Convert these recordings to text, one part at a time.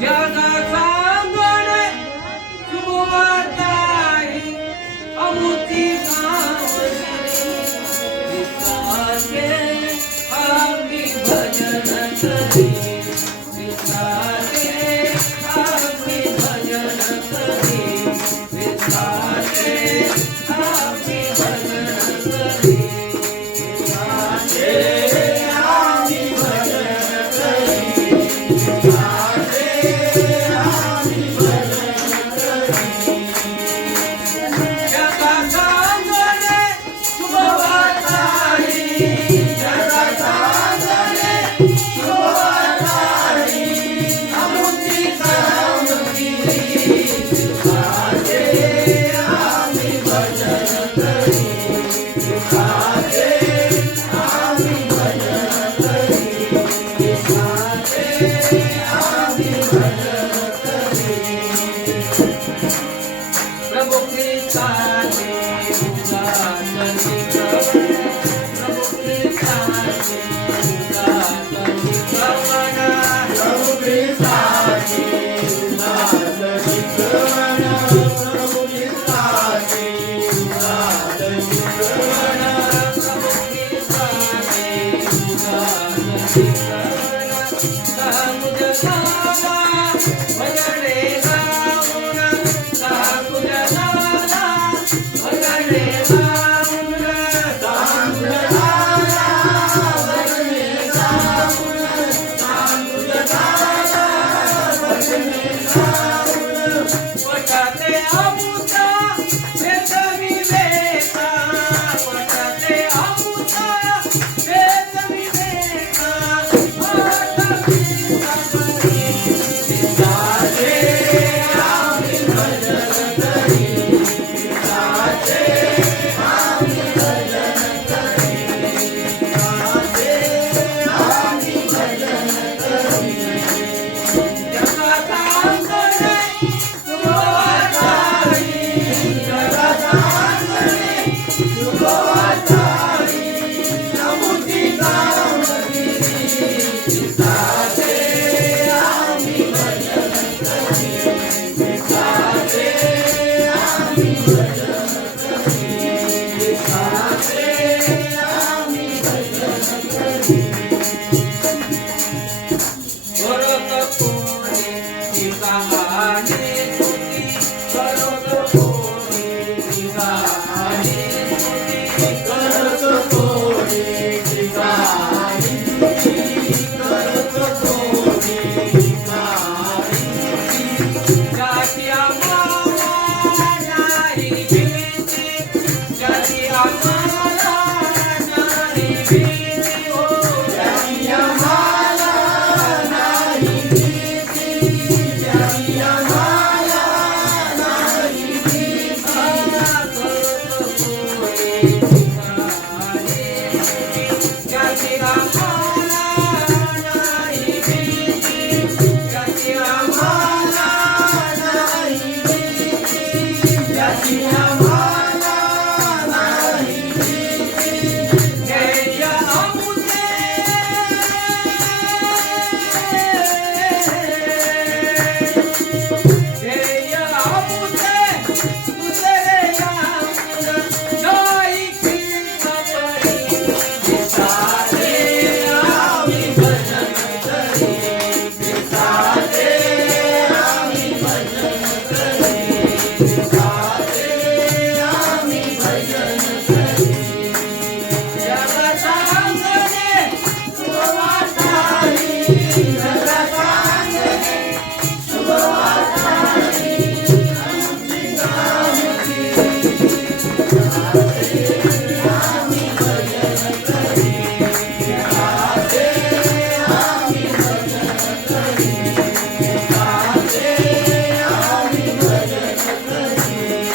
जगाचा अंगण शुभवार्ताही अमुती गावगिरी विसाचे आम्ही भजन करी विसाचे आम्ही भजन करी विसाचे आम्ही भजन करी विसाचे आम्ही भजन करी जगाचा अंगण शुभवार्ताही जगाचा अंगण शुभवार्ताही अमुती गावगिरी विसाचे आम्ही भजन करी विसाचे आम्ही भजन करी विसाचे आम्ही भजन करी प्रभु ख्रिस्ताचे उदात्तनी प्रभु ख्रिस्ताचे उदात्तनी प्रभु ख्रिस्ताचे उदात्तनी प्रभु ख्रिस्ताचे उदात्तनी प्रभु ख्रिस्ताचे उदात्तनी सामुद्र साला भजने गाऊन सामुद्र साला भजने गाऊन सामुद्र साला भजने गाऊन सामुद्र साला भजने गाऊन वटाते अमुता वेदनी लेता वटाते अमुता वेदनी लेता वाटती सबरी विसाचे आम्ही भजन करी विसाचे आम्ही भजन करी विसाचे आम्ही भजन करी जगाचा अंगण शुभवार्ताही जगाचा अंगण शुभवार्ताही अमुती गावगिरी विसाचे आम्ही भजन करी विसाचे आम्ही भजन करी विसाचे आम्ही भजन करी करत कोणी ती कहाणी तुझी करत कोणी ती कहाणी तुझी करत कोणी ती कहाणी तुझी करत कोणी ती कहाणी तुझी ज्याची आम्हाला नाही भीती ज्याची आम्हाला नाही भीती हो ज्याची आम्हाला नाही भीती ज्याची आम्हाला नाही भीती करत कोणी ती कहाणी तुझी ज्याची आम्हाला नाही भीती ज्याची आम्हाला नाही भीती ज्याची आम्हाला नाही भीती ध्येय अमुते ध्येय अमुते तुझे यामुन जाई खिळपरी विसाचे आम्ही भजन करी विसाचे आम्ही भजन करी विसाचे आम्ही भजन करी जगाचा अंगण शुभवार्ताही जगाचा अंगण शुभवार्ताही अमुती गावगिरी विसाचे आम्ही भजन करी विसाचे आम्ही भजन करी विसाचे आम्ही भजन करी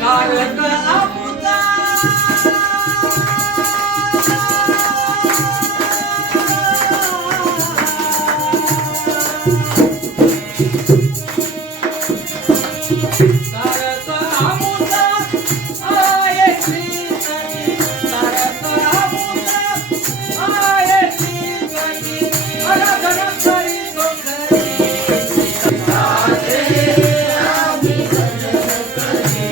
तारक अमुता तारक अमुता आये श्रीपती तारक अमुता आये श्रीपती आराधना करी तो खरी राधे आम्ही भजन करी